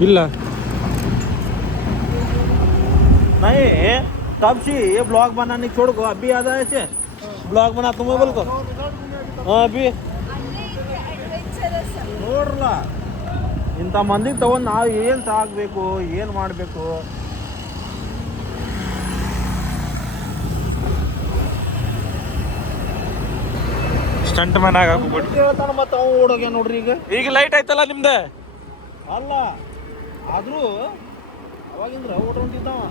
ಇಲ್ಲ नहीं कब से ये ब्लॉग बनाने छोड़ को अभी याद आया से ब्लॉग बना तुम्हें बोल को हाँ अभी ನೋಡ್ರಲ್ಲ ಇಂಥ ಮಂದಿಗೆ ತಗೊಂಡು ನಾವು ಏನು ಸಾಕಬೇಕು ಏನು ಮಾಡಬೇಕು ಸ್ಟಂಟ್ ಮ್ಯಾನ್ ಆಗಬೇಕು ಹೇಳ್ತಾನ ಮತ್ತೆ ಅವ ಓಡೋಗ್ಯ ನೋಡ್ರಿ ಈಗ ಲೈಟ್ ಆಯ್ತಲ್ಲ ನಿಮ್ದೆ ಅಲ್ಲ ಆದರೂ ಅವಾಗಿಂದ್ರ ಓಡ್ ಹೊಂಟಿದ್ದವ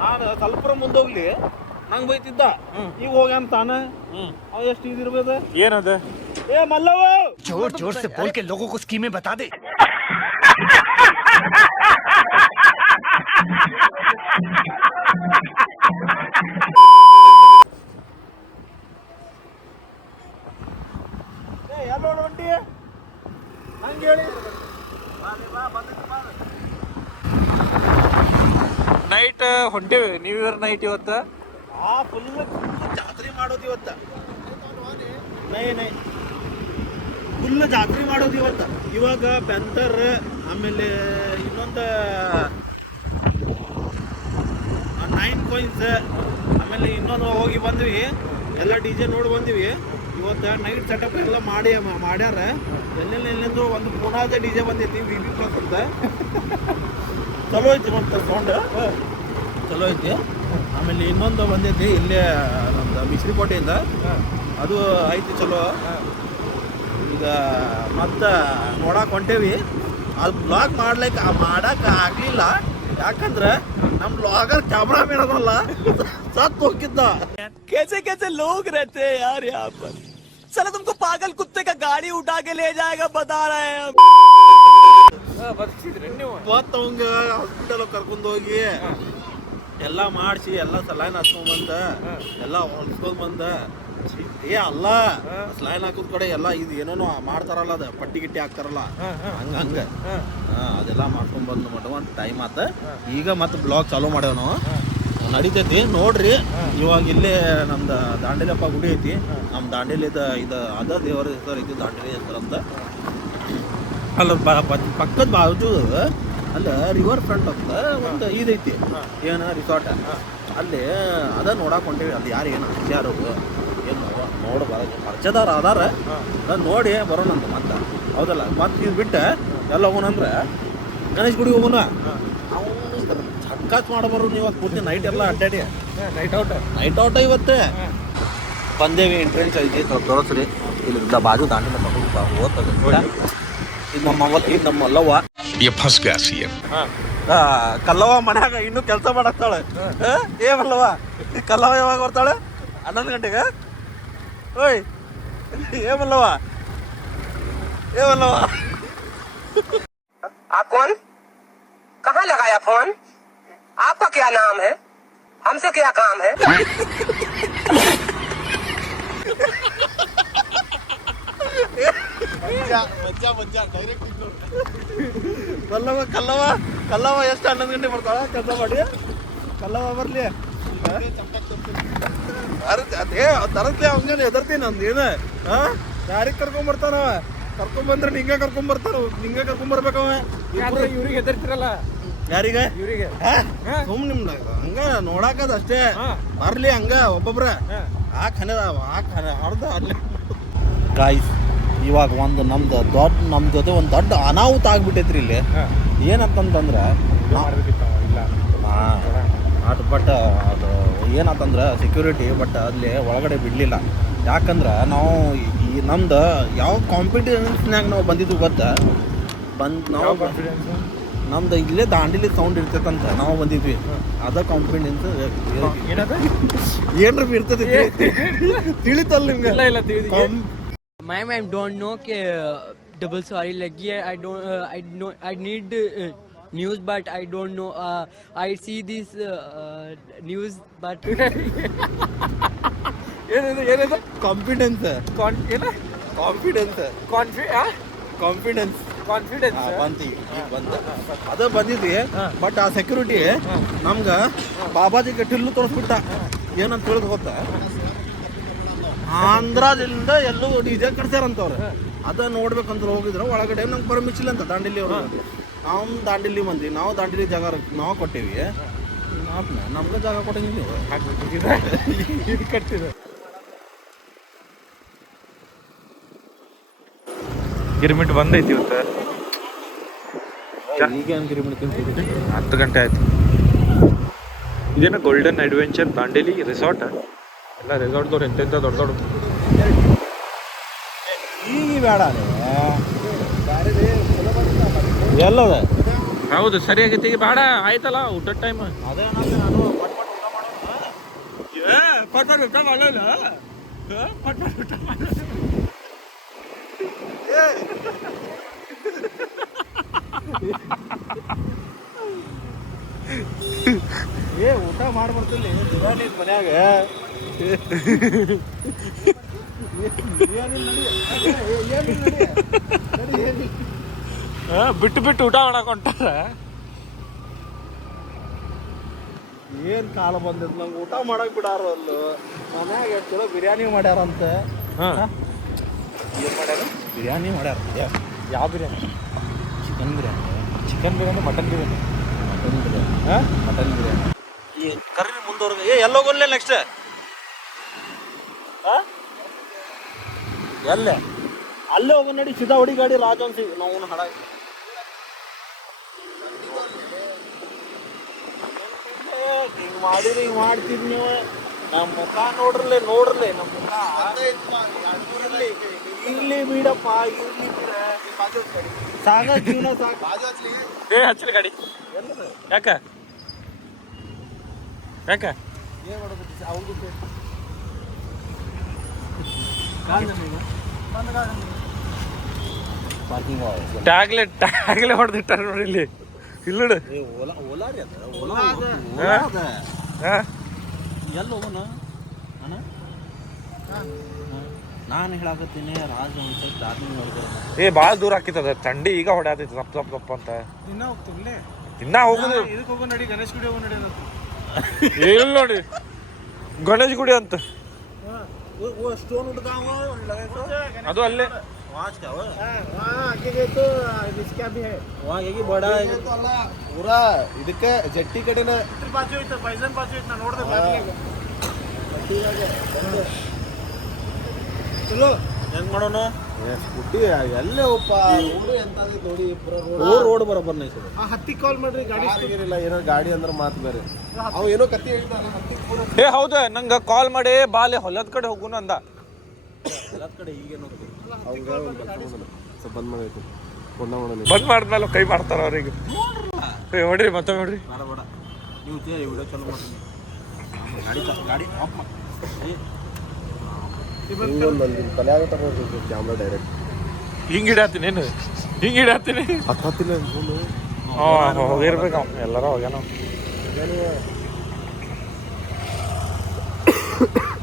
ನಾನು ಸ್ವಲ್ಪ ಮುಂದೋಗ್ಲಿ ನಂಗೆ ಬೈತಿದ್ದ ಈಗ ಹೋಗ್ಯಾನ ತಾನ ಅವ ಎಷ್ಟು ಇದಿರ್ಬೇಕು ಏನದ ಏ ಮಲ್ಲವ जोर जोर से बोल के लोगों को स्कीमें बता दे ಎಲ್ಲೋ ಹೊಂಟಿ ಹಂಗೆ ಹೇಳಿ ನೈಟ್ ಹೊಂಟೇವಿ ನ್ಯೂ ಇಯರ್ ನೈಟ್ ಇವತ್ತ ಫುಲ್ ಜಾತ್ರೆ ಮಾಡೋದು ಇವತ್ತ ನೈ ನೈ ಫುಲ್ ಜಾತ್ರೆ ಮಾಡೋದು ಇವತ್ತು ಇವಾಗ ಪೆಂತರ್ ಆಮೇಲೆ ಇನ್ನೊಂದು 9 ಕಾಯಿನ್ಸ್ ಆಮೇಲೆ ಇನ್ನೊಂದು ಹೋಗಿ ಬಂದ್ವಿ ಎಲ್ಲ ಡಿ ಜೆ ನೋಡಿ ಬಂದ್ವಿ ಇವತ್ತು ನೈಟ್ ಸೆಟಪ್ ಎಲ್ಲ ಮಾಡ್ಯಾರ ಎಲ್ಲೆಲ್ಲಿಂದ ಒಂದು ಪುನಾದ ಡಿ ಜೆ ಬಂದೈತಿ ವಿ ವಿ ಪ್ಲಸ್ ಅಂತ ಚಲೋ ಐತಿ ಮತ್ತು ಸೌಂಡ್ ಚಲೋ ಐತಿ ಆಮೇಲೆ ಇನ್ನೊಂದು ಬಂದೈತಿ ಇಲ್ಲೇ ನಮ್ದು ಮಿಶ್ರಿಕೋಟೆಯಿಂದ ಅದು ಐತಿ ಚಲೋ ಈಗ ಮತ್ತೆ ನೋಡಕ್ಕೆ ಹೊಂಟೇವಿ ಅದು ಬ್ಲಾಗ್ ಮಾಡಕ್ಕೆ ಆಗಲಿಲ್ಲ ಯಾಕಂದ್ರೆ ನಮ್ಮ ಬ್ಲಾಗರ್ ಕ್ಯಾಮ್ರಾಮನ್ ಅದಲ್ಲ ಸತ್ತು ಹೋಗಿದ್ದ कैसे कैसे लोग रहते हैं यार यहाँ पर साला तुमको पागल कुत्ते का गाड़ी उठा के ले जाएगा बता रहे हैं ಇವತ್ತು ಅವಂಗ ಹಾಸ್ಪಿಟಲ್ ಕರ್ಕೊಂಡು ಹೋಗಿ ಎಲ್ಲ ಮಾಡಿಸಿ ಎಲ್ಲ ಸಲೈನ್ ಹಾಕ್ಕೊಂಡ್ಬಂದ ಎಲ್ಲ ಹೊಲ್ಸ್ಕೊಂಡ್ ಬಂದ ಏ ಅಲ್ಲ ಸ್ಲೈನ್ ಹಾಕೋದ್ ಕಡೆ ಎಲ್ಲ ಇದು ಏನೇನೋ ಮಾಡ್ತಾರಲ್ಲ ಅದ ಪಟ್ಟಿ ಗಿಟ್ಟಿ ಹಾಕ್ತಾರಲ್ಲ ಹಂಗ ಅದೆಲ್ಲ ಮಾಡ್ಕೊಂಡ್ ಬಂದು ಮಟ್ಟ ಒಂದು ಟೈಮ್ ಆತ ಈಗ ಮತ್ತೆ ಬ್ಲಾಗ್ ಚಾಲೂ ಮಾಡ್ಯಾವ ನಾವು ನಡೀತೈತಿ ನೋಡ್ರಿ ಇವಾಗ ಇಲ್ಲೇ ನಮ್ದು ದಾಂಡೇಲಪ್ಪ ಗುಡಿ ಐತಿ ನಮ್ಮ ದಾಂಡೇಲಿದ ಇದು ಅದ ದೇವರ ಹೆಸರು ಐತಿ ದಾಂಡೇಲಿ ಹೆಸರಂತ ಅಲ್ಲ ಪಕ್ಕದ ಬಾಜು ಅಲ್ಲ ರಿವರ್ ಫ್ರಂಟ್ ಅಂತ ಒಂದು ಇದೈತಿ ಏನು ರಿಸಾರ್ಟ್ ಅಲ್ಲಿ ಅದ ನೋಡಕ್ ಹೊಂಟೇವಿ ಅಲ್ಲಿ ಯಾರು ಏನು ನೋಡಬಾರ ಪರಿಚಯದವ್ರು ಅದಾರ ನೋಡಿ ಬರೋಣ ಅಂತ ಮತ್ತೆ ಹೌದಲ್ಲ ಮತ್ತೆ ಇದು ಬಿಟ್ಟು ಎಲ್ಲ ಹೋಗೋಣಂದ್ರೆ ಗಣೇಶ್ ಗುಡಿಗೆ ಹೋಗೋಣ ಅವನು ಚಕ್ಕಾಚ್ ಮಾಡಬಾರು ನೀವು ಪೂರ್ತಿ ನೈಟ್ ಎಲ್ಲ ಅಡ್ಡಾಡಿ ನೈಟ್ ಔಟ್ ಇವತ್ತು ಬಂದೇವಿ ಎಂಟ್ರೆನ್ಸ್ ಐತಿ ತೋರಿಸ್ರಿ ಇಲ್ಲಿಂದ ಬಾಜು ದಾಂಡಿನ ಓದ್ತದೆ ಇದು ನಮ್ಮ ಮಲ್ಲವ್ವ ಕಲ್ಲವ್ವ ಮನ್ಯಾಗ ಇನ್ನೂ ಕೆಲಸ ಮಾಡತ್ತಾಳೆ ಏ ಮಲ್ಲವ್ವ ಕಲ್ಲವ್ವ ಯಾವಾಗ ಬರ್ತಾಳೆ 11 ಗಂಟೆಗೆ ಓಯ್ ಏ ಮಲ್ಲವ್ವ आप कौन कहाँ लगाया फोन आपका क्या नाम है हमसे क्या काम है ಕಲ್ಲವ ಎಷ್ಟು 11 ಗಂಟೆ ಬರ್ತಾಳ ಕೆಲಸ ಮಾಡಿ ಕಲ್ಲವ ಬರ್ಲಿ ಅದೇ ತರತ್ತೆ ಹಂಗೇನು ಎದರ್ತೀನಿ ನಂದು ಏನು ಯಾರಿಗೆ ಕರ್ಕೊಂಬರ್ತಾನವ ಕರ್ಕೊಂಬಂದ್ರೆ ನಿಂಗೆ ಕರ್ಕೊಂಬರ್ಬೇಕವ ಇವ್ರಿಗೆ ಹೆದರ್ತಿರಲ್ಲ ಯಾರಿಗೆ ಸುಮ್ ನಿಮ್ದ ಹಂಗ ನೋಡಾಕದ ಅಷ್ಟೇ ಬರ್ಲಿ ಹಂಗ ಒಬ್ಬೊಬ್ರ ಅರ್ಧ ಅಲ್ಲಿ ಗಾಯ್ಸ್ ಇವಾಗ ಒಂದು ನಮ್ಮ ಜೊತೆ ಒಂದು ದೊಡ್ಡ ಅನಾಹುತ ಆಗ್ಬಿಟ್ಟೈತ್ರಿ ಇಲ್ಲಿ ಏನಂತಂದ್ರೆ ಬಟ್ ಅದು ಏನಂತಂದ್ರೆ ಸೆಕ್ಯೂರಿಟಿ ಬಟ್ ಅಲ್ಲಿ ಒಳಗಡೆ ಬಿಡಲಿಲ್ಲ ಯಾಕಂದ್ರೆ ನಾವು ಈ ನಮ್ದು ಯಾವ ಕಾಂಪಿಟೆನ್ಸ್ನಾಗ ನಾವು ಬಂದಿದ್ದು ಗೊತ್ತಾ ನಾವು ನಮ್ದು ಇಲ್ಲೇ ದಾಂಡಿಲಿ ಸೌಂಡ್ ಇರ್ತೈತಂತ ನಾವು ಬಂದಿದ್ವಿ ಅದ ಕಾನ್ಫಿಡೆನ್ಸ್ ಏನ್ರ ಇರ್ತದೆ ತಿಳಿತಲ್ಲ ನಿಮ್ಗೆ Ma'am, I don't know कि double sorry लगी है. I need news, but I don't know. I see this news, but ಏನಿದೆ ಕಾನ್ಫಿಡೆನ್ಸ್ ಕಾನ್ಫಿಡೆನ್ಸ್ ಕಾನ್ಫಿಡೆನ್ಸ್ ಬಂತು ಈಗ ಬಂತು ಅದ ಬಂದಿದ್ವಿ ಬಟ್ ಆ ಸೆಕ್ಯೂರಿಟಿ ನಮ್ಗ ಬಾಬಾಜಿಗೆ ಟಿಲ್ಲು ತೋರಿಸ್ಬಿಟ್ಟ ಏನಂತ ತಿಳಿದು ಗೊತ್ತಾ ಆಂಧ್ರದಿಂದ ಎಲ್ಲೂ ಡಿಜೆ ಕಟ್ಸ್ಯಾರಂತವ್ರು ಅದ ನೋಡ್ಬೇಕಂತ ಹೋಗಿದ್ರು ಒಳಗಡೆ ನಮ್ಗೆ ಪರ್ಮಿಷನ್ ಅಂತ ದಾಂಡೇಲಿ ಅವ್ರು ನಾವು ದಾಂಡೇಲಿ ಮಂದಿ ನಾವು ದಾಂಡೇಲಿ ಜಾಗ ನಾವು ಕೊಟ್ಟೇವಿ ನಮ್ಗೆ ಜಾಗ ಕೊಟ್ಟಂಗಿಲ್ಲ ಇದು ಕಟ್ಟಿದೆ ಗಿರ್ಮಿಟ್ ಬಂದೈತಿ ಇವತ್ತು ಈಗ ಗಿರಿಮಿಟ್ 10 ಗಂಟೆ ಆಯ್ತು ಇದೇನು ಗೋಲ್ಡನ್ ಅಡ್ವೆಂಚರ್ ದಾಂಡೇಲಿ ರಿಸಾರ್ಟ್ ಎಲ್ಲ ರೆಸಾರ್ಟ್ದವ್ರು ಎಂತೆಂಥ ದೊಡ್ಡ ದೊಡ್ಡ ಈಗ ಬೇಡ ಎಲ್ಲದ ಹೌದು ಸರಿಯಾಗೈತಿ ಈಗ ಬೇಡ ಆಯ್ತಲ್ಲ ಊಟದ ಟೈಮ್ ಅದೇ ನಾನು ಪಟ್ ಊಟ ಮಾಡಲ್ಲ ಪಟ್ ಊಟ ಮಾಡಲ್ಲ ಊಟ ಮಾಡ್ಬರ್ತಿಲ್ಲ ಬಿರಿಯಾನಿ ಮನ್ಯಾಗ ಬಿಟ್ಟು ಬಿಟ್ಟು ಊಟ ಮಾಡಕ್ ಹೊಂಟಾರ ಏನ್ ಕಾಲ ಬಂದಿದ್ ನಂಗೆ ಊಟ ಮಾಡಕ್ ಬಿಡಾರ ಅಲ್ಲ ಮನ್ಯಾಗ ಎಷ್ಟು ಚಲೋ ಬಿರಿಯಾನಿ ಮಾಡ್ಯಾರಂತ ಏನ್ ಮಾಡ್ಯಾರ ಬಿರಿಯಾನಿ ಮಾಡ್ಯಾರ ಯಾವ biryani chicken biryani chicken biryani mutton biryani mutton biryani ಈ ಕರ್ರಿ ಮುಂದವ್ರಿಗೆ ಎಲ್ಲೋಗಲ್ಲೇ ನೆಕ್ಸ್ಟ್ ಎಲ್ಲೇ ಅಲ್ಲೇ ಹೋಗೋ ನಡಿ ಸಿದಾ ಹೊಡಿ ಗಾಡಿ ರಾಜವಂಶಿ ನಾವು ಹಡ ಹಿಂಗೆ ಮಾಡಿರಿ ಹಿಂಗೆ ಮಾಡ್ತೀರಿ ನೀವು ನಮ್ಮ ಮುಖ ನೋಡ್ರಲೆ ನಮ್ಮ ಮುಖ ಇರ್ಲಿ ಬಿಡಪ್ಪ ಇರ್ಲಿ ಬಿಡ ಸಾಗ ಜೀವನ ಸಾಕು ಹಚ್ಚಲಿ ಗಾಡಿ ಯಾಕ ಯಾಕ ಏನು ಮಾಡೋದು ಅವ್ರಿಗೂ ಪಾರ್ಕಿಂಗ್ ಟ್ಯಾಗ್ಲೆ ಹೊಡೆದಿಟ್ಟಾರ ನೋಡಿ ಇಲ್ಲಿ ಇಲ್ಲ ಓಲಾ ರೀ ಅದ ಓಲಾ ಎಲ್ಲಿ ಹೋಗೋಣ ಅಣ್ಣ ನಾನು ಹೇಳಾಕತ್ತೀನಿ ರಾಜ ಒಂದು ಸ್ವಲ್ಪ ದಾರ್ನಿ ನೋಡಿದ್ರೆ ಭಾಳ ದೂರ ಆಕಿತ್ತದ ಥಂಡಿ ಈಗ ಹೊಡ್ಯಾತೈತಿ ತಪ್ಪ ತಪ್ಪ ತಪ್ಪ ಅಂತ ದಿನ ಹೋಗ್ತಿರ್ಲಿ ಇನ್ನ ಹೋಗುದು ಇದಕ್ಕೆ ಹೋಗೋ ನಡಿ ಗಣೇಶ್ ಗುಡಿ ಹೋಗೋ ನಡಿ ಇಲ್ಲ ನೋಡಿ ಗಣೇಶ್ ಗುಡಿ ಅಂತ ಸ್ಟೋನ್ ಉಡ್ತಾವ ಅದು ಅಲ್ಲೇ ಬಡ ಪೂರಾ ಇದಕ್ಕೆ ಜಟ್ಟಿ ಕಡೆನ ಚಲೋ ಹೆಂಗ್ ಮಾಡೋಣ ಸ್ಕೂಟಿ ಎಲ್ಲೇ ಒಪ್ಪ ರೋಡ್ ಬರೋಬ್ಬರ ಹತ್ತಿ ಕಾಲ್ ಮಾಡ್ರಿ ಗಾಡಿ ಇಲ್ಲ ಏನೋ ಗಾಡಿ ಅಂದ್ರೆ ಮಾತು ಬೇರೆ ಅವ ಏನೋ ಕತ್ತಿ ಹೇಳ್ತಾನೆ ಹೌದು ನಂಗೆ ಕಾಲ್ ಮಾಡಿ ಬಾಲೆ ಹೊಲದ ಕಡೆ ಹೋಗುನು ಅಂದ ಹೊಲದ ಕಡೆ ಈಗೇನು ಬಂದ್ ಮಾಡಬೇಕು ಬಂದ್ ಮಾಡಿದ್ಮೇಲೆ ಕೈ ಮಾಡ್ತಾರ ಅವ್ರಿಗೆ ಹೊಡ್ರಿ ಮತ್ತೆ ನೋಡ್ರಿ ಬೇಡ ಬೇಡ ನೀವು ವಿಡಿಯೋ ಚಾಲು ಮಾಡ್ತೀನಿ ಗಾಡಿ ಗಾಡಿ ಆಫ್ ತಲೆಯಾಗ ತಗೋಬೇಕು ಕ್ಯಾಮ್ರಾ ಡೈರೆಕ್ಟ್ ಹಿಂಗೆ ಇಡಾತೀನಿ ಏನು ಹಿಂಗೆ ಇಡಾತೀನಿ ಹತ್ತಿಲ್ಲ ಹೋಗಿರ್ಬೇಕು ಎಲ್ಲಾರ ಹೋಗ್ಯಾನ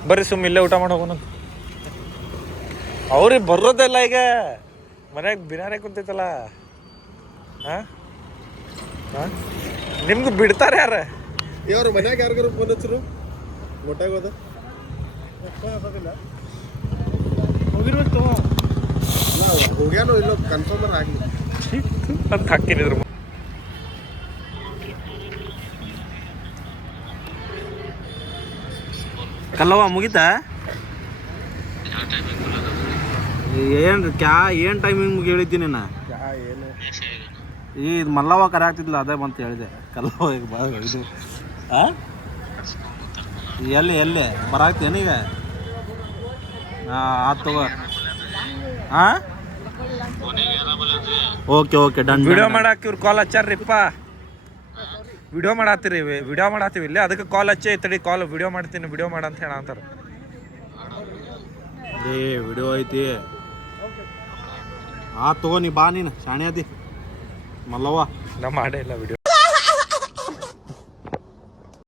ಬರ್ರಿ ಸುಮ್ಮ ಇಲ್ಲೇ ಊಟ ಮಾಡಿ ಹೋಗೋಣ ಅವ್ರಿಗೆ ಬರೋದಲ್ಲ ಈಗ ಮನ್ಯಾಗ ಬಿರಿಯಾನಿ ಕುಂತೈತಲ್ಲ ನಿಮ್ಗೆ ಬಿಡ್ತಾರೆ ಯಾರ ಇವ್ರು ಮನ್ಯಾಗ ಯಾರಿಗಾರು ಫೋನ್ ಹಚ್ಚರು ಒಟ್ಟಾಗ ಹೋದ ಹೋಗಿರ್ಬೇಕು ಹೋಗ್ಯಾನೋ ಇಲ್ಲೋ ಕನ್ಫರ್ಮರ್ ಆಗಲಿ ಅಂತ ಹಾಕಿನಿದ್ರು ಕಲ್ಲವ್ವ ಮುಗಿತಾ ಏನು ಟೈಮಿಂಗ್ ಹೇಳಿದ್ದೀನಿ ನಾ ಇದು ಮಲ್ಲವ್ವ ಕರೆ ಆಗ್ತಿದ್ಲ ಅದೇ ಬಂತ ಹೇಳಿದೆ ಕಲ್ಲವ್ವ ಈಗ ಭಾಳ ಇದು ಎಲ್ಲಿ ಬರಾಕ್ತೇನೀಗ ಆತು ತಗೋ ಓಕೆ ಡನ್ ವಿಡಿಯೋ ಮಾಡಾಕ ಇವ್ರು ಕಾಲ್ ಹಚ್ಚಾರ್ರಿಪ್ಪ ವಿಡಿಯೋ ಮಾಡತ್ತೀವಿ ಇಲ್ಲೇ ಅದಕ್ಕೆ ಕಾಲ್ ಹಚ್ಚಿ ತಡಿ ಕಾಲ್ ವಿಡಿಯೋ ಮಾಡ್ತೀನಿ ವಿಡಿಯೋ ಮಾಡ ಅಂತ ಹೇಳ ಅಂತಾರೆ ವಿಡಿಯೋ ಐತಿ ತಗೋ ನೀ ಬಾ ನೀನು ಶಾಣೆ ಅದಿ ಮಲ್ಲವ್ವ ನಾ ಮಾಡೇ ಇಲ್ಲ ವಿಡಿಯೋ